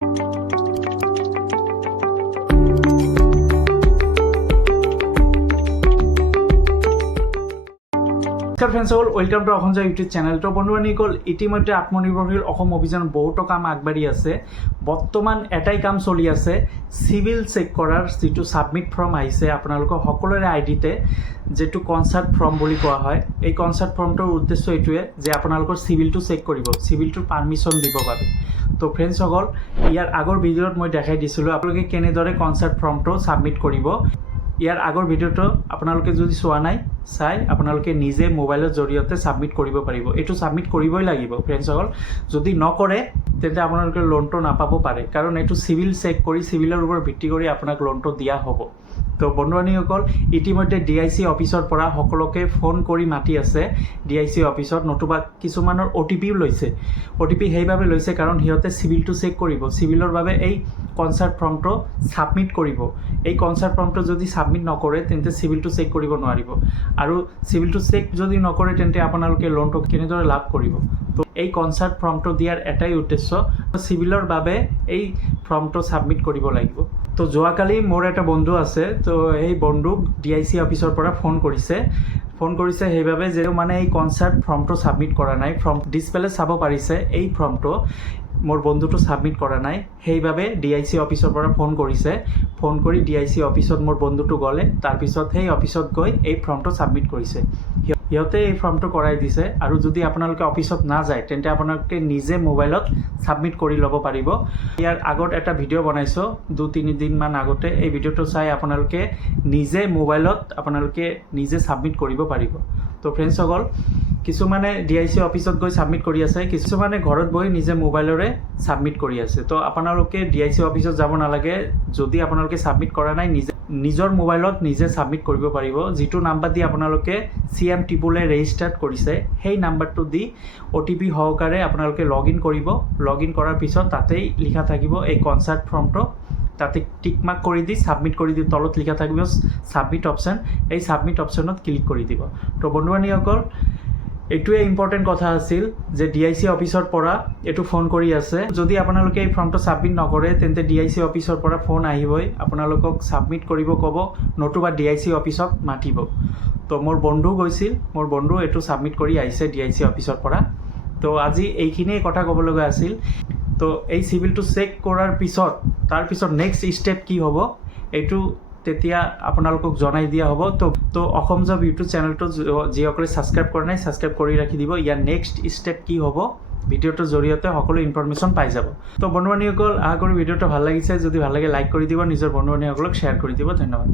নমস্কাৰ ফ্ৰেণ্ডসকল, welcome to Assam YouTube channel. তো বন্ধুবান্ধৱীসকল, ইতিমধ্যে আত্মনিৰ্ভৰশীল অসম অভিযান বহুতো কাম আগবাঢ়ি আছে। বৰ্তমান এটাই কাম চলি আছে, চিভিল চেক কৰাৰ যিটো ছাবমিট ফৰ্ম আহিছে আপোনালোকৰ সকলোৰে আইডিতে, যিটো কনচাৰ্ট ফৰ্ম বুলি কোৱা হয়। এই কনচাৰ্ট ফৰ্মটোৰ উদ্দেশ্য এইটোৱে যে আপোনালোকৰ চিভিলটো চেক কৰিব, চিভিলটোৰ পাৰ্মিশ্যন দিব বাবে। তো ফ্ৰেণ্ডসকল, ইয়াৰ আগৰ ভিডিঅ'ত মই দেখাই দিছিলোঁ আপোনালোকে কেনেদৰে কনচাৰ্ট ফৰ্মটো ছাবমিট কৰিব। ইয়াৰ আগৰ ভিডিঅ'টো আপোনালোকে যদি চোৱা নাই, চাই আপোনালোকে নিজে মোবাইলৰ জৰিয়তে ছাবমিট কৰিব পাৰিব। এইটো ছাবমিট কৰিবই লাগিব ফ্ৰেণ্ডসকল। যদি নকৰে তেন্তে আপোনালোকে লোনটো নাপাব পাৰে, কাৰণ এইটো চিভিল চেক কৰি চিভিলৰ ওপৰত ভিত্তি কৰি আপোনাক লোনটো দিয়া হ'ব। তো বন্ধুবান্ধৱীসকল, ইতিমধ্যে DIC অফিচৰ পৰা সকলোকে ফোন কৰি মাতি আছে DIC অফিচত, নতুবা কিছুমানৰ OTPও লৈছে। OTP সেইবাবে লৈছে কাৰণ সিহঁতে চিভিলটো চেক কৰিব, চিভিলৰ বাবে এই কনচাৰ্ট ফৰ্মটো ছাবমিট কৰিব। এই কনচাৰ্ট ফৰ্মটো যদি ছাবমিট নকৰে তেন্তে চিভিলটো চেক কৰিব নোৱাৰিব, আৰু চিভিলটো চেক যদি নকৰে তেন্তে আপোনালোকে লোনটো কেনেদৰে লাভ কৰিব। তো এই কনচাৰ্ট ফৰ্মটো দিয়াৰ এটাই উদ্দেশ্য, চিভিলৰ বাবে এই ফৰ্মটো ছাবমিট কৰিব লাগিব। তো যোৱাকালি মোৰ এটা বন্ধু আছে, তো সেই বন্ধুক DIC অফিচৰ পৰা ফোন কৰিছে সেইবাবে যে মানে এই কনচাৰ্ট ফৰ্মটো ছাবমিট কৰা নাই। ফৰ্ম ডিছপ্লে চাব পাৰিছে, এই ফৰ্মটো মোৰ বন্ধুটো ছাবমিট কৰা নাই, সেইবাবে DIC অফিচৰ পৰা ফোন কৰি DIC অফিচত মোৰ বন্ধুটো গ'লে, তাৰপিছত সেই অফিচত গৈ এই ফৰ্মটো ছাবমিট কৰিছে। সিহঁতে এই ফৰ্মটো কৰাই দিছে, আৰু যদি আপোনালোকে অফিচত নাযায় তেন্তে আপোনালোকে নিজে মোবাইলত ছাবমিট কৰি ল'ব পাৰিব। ইয়াৰ আগত এটা ভিডিঅ' বনাইছোঁ 2-3 দিনমান আগতে, এই ভিডিঅ'টো চাই আপোনালোকে নিজে মোবাইলত নিজে ছাবমিট কৰিব পাৰিব। তো ফ্ৰেণ্ডসকল, কিছুমানে DIC অফিচত গৈ ছাবমিট কৰি আছে, কিছুমানে ঘৰত বহি নিজে মোবাইলৰে ছাবমিট কৰি আছে। তো আপোনালোকে DIC অফিচত যাব নালাগে। যদি আপোনালোকে ছাবমিট কৰা নাই, নিজৰ মোবাইলত নিজে ছাবমিট কৰিব পাৰিব। যিটো নাম্বাৰ দি আপোনালোকে CM টিপুলে ৰেজিষ্টাৰ্ড কৰিছে, সেই নাম্বাৰটো দি OTP সহকাৰে আপোনালোকে লগ ইন কৰিব। লগ ইন কৰাৰ পিছত তাতেই লিখা থাকিব এই কনচাৰ্ট ফৰ্মটো, তাতে টিক মাৰ্ক কৰি দি ছাবমিট কৰি দি তলত লিখা থাকিব ছাবমিট অপশ্যন, এই ছাবমিট অপশ্যনত ক্লিক কৰি দিব। তো বন্ধুবান্ধৱীসকল, এইটোৱে ইম্পৰ্টেণ্ট কথা আছিল যে DIC অফিচৰ পৰা এইটো ফোন কৰি আছে। যদি আপোনালোকে এই ফৰ্মটো ছাবমিট নকৰে তেন্তে DIC অফিচৰ পৰা ফোন আহিবই, আপোনালোকক ছাবমিট কৰিব ক'ব, নতুবা DIC অফিচক মাতিব। তো মোৰ বন্ধু গৈছিল, মোৰ বন্ধু এইটো ছাবমিট কৰি আহিছে DIC অফিচৰ পৰা। তো আজি এইখিনিয়ে কথা ক'ব লগা আছিল। তো এই চিভিলটো চেক কৰাৰ পিছত তাৰপিছত নেক্সট ষ্টেপ কি হ'ব এইটো তেতিয়া আপোনালোকক জনাই দিয়া হ'ব। তো অসম জব ইউটিউব চেনেলটো যিসকলে ছাবস্ক্ৰাইব কৰা নাই, ছাবস্ক্ৰাইব কৰি ৰাখি দিব। ইয়াৰ নেক্সট ষ্টেপ কি হ'ব ভিডিঅ'টোৰ জৰিয়তে সকলো ইনফৰমেশ্যন পাই যাব। তো বন্ধু বান্ধৱীসকল, আশা কৰি ভিডিঅ'টো ভাল লাগিছে। যদি ভাল লাগে লাইক কৰি দিব, নিজৰ বন্ধু বান্ধৱীসকলক শ্বেয়াৰ কৰি দিব। ধন্যবাদ।